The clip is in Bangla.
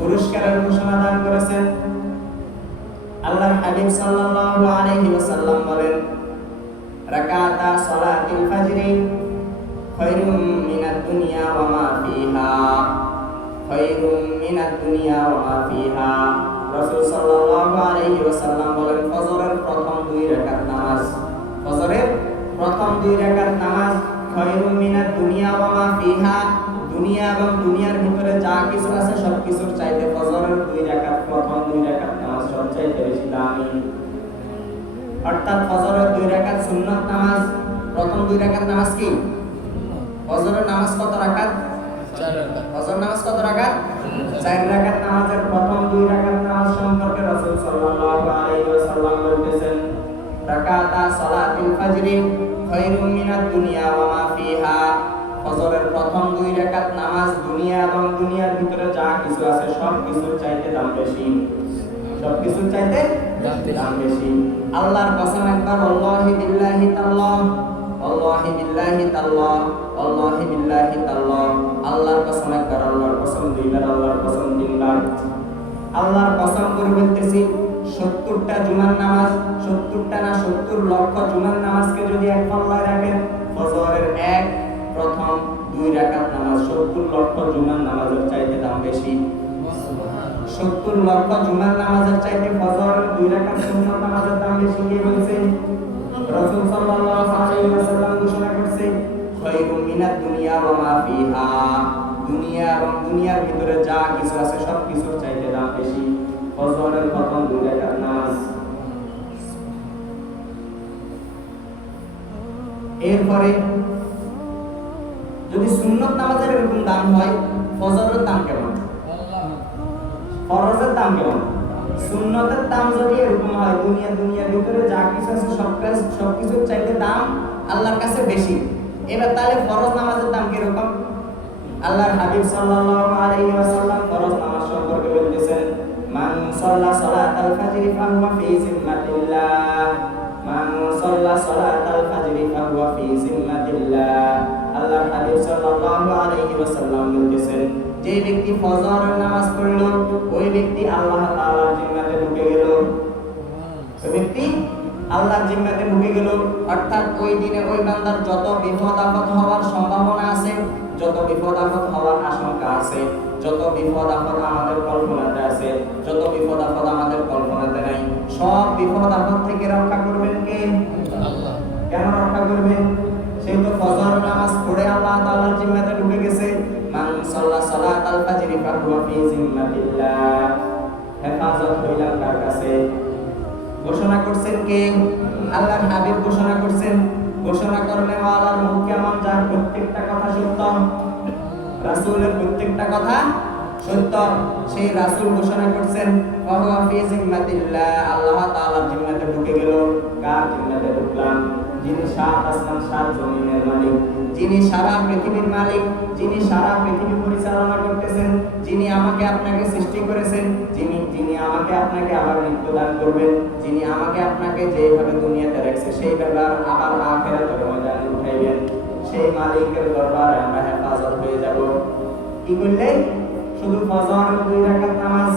পুরস্কারের ঘোষণা দান করেছেন। আল্লাহর হাবিব সাল্লাল্লাহু আলাইহি ওয়াসাল্লাম বলেন, রাকাতা সালাতিল ফাজরি খায়রুম মিনাদ দুনিয়া ওয়া মা ফিহা, খায়রুম মিনাদ দুনিয়া ওয়া মা ফিহা। রাসূল সাল্লাল্লাহু আলাইহি ওয়াসাল্লাম বলেন, ফজরের প্রথম 2 রাকাত নামাজ, ফজরের প্রথম 2 রাকাত নামাজ খায়রুম মিনাদ দুনিয়া ওয়া মা ফিহা, দুনিয়া এবং দুনিয়ার ভিতরে যা কিছু আছে সবকিছুর চাইতে ফজরের 2 রাকাত, প্রথম 2 রাকাত নামাজ সবচেয়ে বেশি দামি। অর্থাৎ ফজরের 2 রাকাত সুন্নাত নামাজ, প্রথম 2 রাকাত নামাজ কি? ফজরের নামাজ কত রাকাত? 4 রাকাত। ফজর নামাজ কত রাকাত? 4 রাকাত। নামাজের প্রথম 2 রাকাত নামাজ সম্পর্কে রাসূল সাল্লাল্লাহু আলাইহি ওয়াসাল্লাম বলতেছেন, রাকাতা সালাতিল ফাজরি খায়রুম মিনাদ দুনিয়া ওয়া মা ফিহা। ফজরের প্রথম 2 রাকাত নামাজ দুনিয়া এবং দুনিয়ার ভিতরে যা কিছু আছে সব কিছুর চাইতে দাম বেশি, সব কিছুর চাইতে দাম বেশি। আল্লাহর কসম একবার, আল্লাহি বিল্লাহি তাআল্লাহ, আল্লাহি বিল্লাহি তাআল্লাহ, আল্লাহি বিল্লাহি তাআল্লাহ। আল্লাহর কসম একবার, আল্লাহর কসম দুইবার, আল্লাহর কসম তিনবার। আল্লাহর কসম করে বলতেছি, 70টা জুমার নামাজ, 70টা না 70 লক্ষ জুমার নামাজকে যদি এক পাল্লায় রাখেন, ফজরের প্রথম 2 রাকাত নামাজ 70 লক্ষ জুমার নামাজের চাইতে দাম বেশি। 70 লক্ষ জুমার নামাজের চাইতে ফজরের 2 রাকাত সুন্নাত নামাজের দাম বেশি। কে বলছে? রাসূল সাল্লাল্লাহু আলাইহি ওয়াসাল্লাম ঘোষণা করছে, খায়রুম মিনাদ দুনিয়া ওয়া মা ফিহা, দুনিয়া এবং দুনিয়ার ভিতরে যা কিছু আছে সব কিছুর চাইতে দাম বেশি ফজরের প্রথম 2 রাকাত নামাজ। এরপরে যদি সুন্নাত নামাজের এরকম দাম হয়, ফজরের দাম কেমন? ফরজের দাম কেমন? সুন্নতের দাম যদি এরকম হয়, দুনিয়ার ভিতরে যা কিছু আছে সবকিছুর চাইতে দাম আল্লাহর কাছে বেশি, এবার তাহলে ফরজ নামাজের দাম কিরকম? আল্লাহর হাবিব সাল্লাল্লাহু আলাইহি ওয়াসাল্লাম ফরজ নামাজ সম্পর্কে বলতেছেন, মান সাল্লা সালাতাল ফাজরি ফাহুয়া ফি জিম্মাতিল্লাহ, মান সাল্লা সালাতাল ফাজরি ফাহুয়া ফি জিম্মাতিল্লাহ। আল্লাহর হাবিব সাল্লাল্লাহু আলাইহি ওয়াসাল্লাম বলতেছেন, যে ব্যক্তি ফজরের নামাজ পড়ল ওই ব্যক্তি আল্লাহ তাআলার জিম্মাতে ঢুকে গেল, ওই ব্যক্তি আল্লাহর জিম্মাতে ঢুকে গেল। অর্থাৎ ওই দিনে ওই বান্দার যত বিপদ আপদ হওয়ার সম্ভাবনা আছে, যত বিপদ আপদ হওয়ার আশঙ্কা আছে, যত বিপদ আপদ আমাদের কল্পনাতে আছে, যত বিপদ আপদ আমাদের কল্পনাতে নাই, সব বিপদ আপদ থেকে রক্ষা করবেন কে? আল্লাহ। কেন রক্ষা করবেন? সেই তো ফজর নামাজ পড়ে আল্লাহ তাআলার জিম্মাতে ঢুকে গেছে। মান সাল্লা সালাতাল ফাজরি ফাহুয়া ফি জিম্মাতিল্লাহ, হেফাজত হইলাম কার কাছে? ঘোষণা করছেন কে? আল্লাহর হাবিব ঘোষণা করছেন। ঘোষণা করলে আল্লাহর মুখ কেমন, যার প্রত্যেকটা কথা সত্য, রাসূলের প্রত্যেকটা কথা সত্য, সেই রাসূল ঘোষণা করছেন ফাহুয়া ফি জিম্মাতিল্লাহ, আল্লাহ তাআলার জিম্মাতে ঢুকে গেল। কার জিম্মাতে ঢুকলাম? যিনি 7 আসমান 7 জমিনের মালিক, যিনি সারা পৃথিবীর মালিক, যিনি সারা পৃথিবী পরিচালনা করতেছেন, যিনি আমাকে আপনাকে সৃষ্টি করেছেন, যিনি আমাকে আপনাকে আবার মৃত্যু দান করবেন, যিনি আমাকে আপনাকে যেভাবে দুনিয়াতে রাখছে সেইভাবে আবার আখিরাতের ময়দানে উঠাইবেন, সেই মালিকের দরবারে আমরা হেফাজত হয়ে যাব। কি করলে? শুধু ফজর 2 রাকাত নামাজ